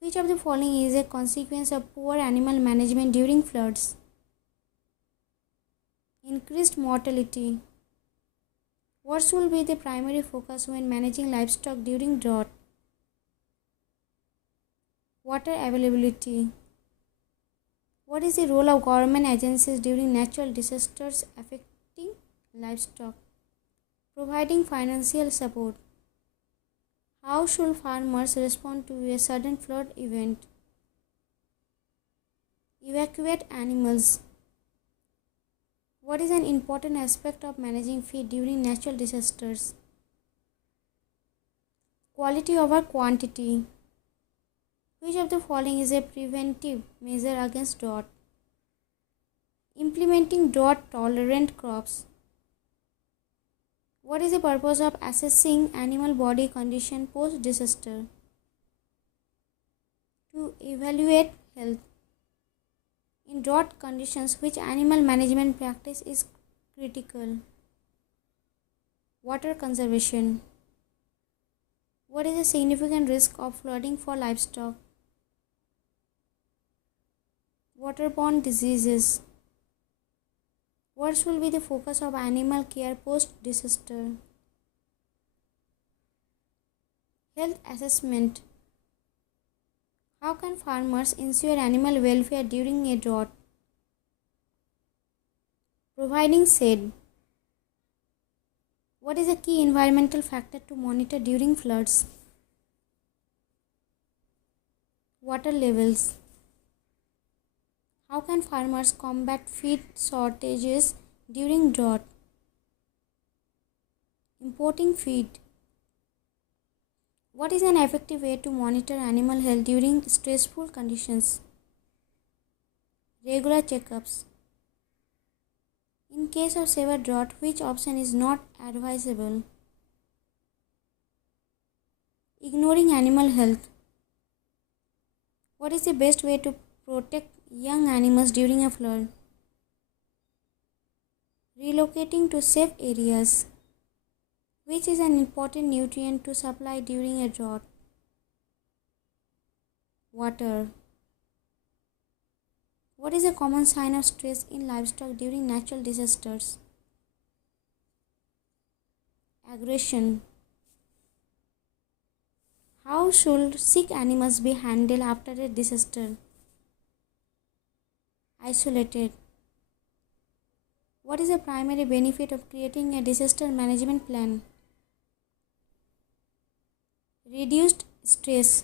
Which of the following is a consequence of poor animal management during floods? Increased mortality. What should be the primary focus when managing livestock during drought? Water availability. What is the role of government agencies during natural disasters affecting livestock? Providing financial support. How should farmers respond to a sudden flood event? Evacuate animals. What is an important aspect of managing feed during natural disasters? Quality over quantity. Which of the following is a preventive measure against drought? Implementing drought tolerant crops. What is the purpose of assessing animal body condition post disaster? To evaluate health. In drought conditions, which animal management practice is critical? Water conservation. What is the significant risk of flooding for livestock? Waterborne diseases. What should be the focus of animal care post disaster? Health assessment. How can farmers ensure animal welfare during a drought? Providing shade. What is a key environmental factor to monitor during floods? Water levels. How can farmers combat feed shortages during drought? Importing feed. What is an effective way to monitor animal health during stressful conditions? Regular checkups. In case of severe drought, which option is not advisable? Ignoring animal health. What is the best way to protect young animals during a flood? Relocating to safe areas. Which is an important nutrient to supply during a drought? Water. What is a common sign of stress in livestock during natural disasters? Aggression. How should sick animals be handled after a disaster? Isolated. What is the primary benefit of creating a disaster management plan? Reduced stress.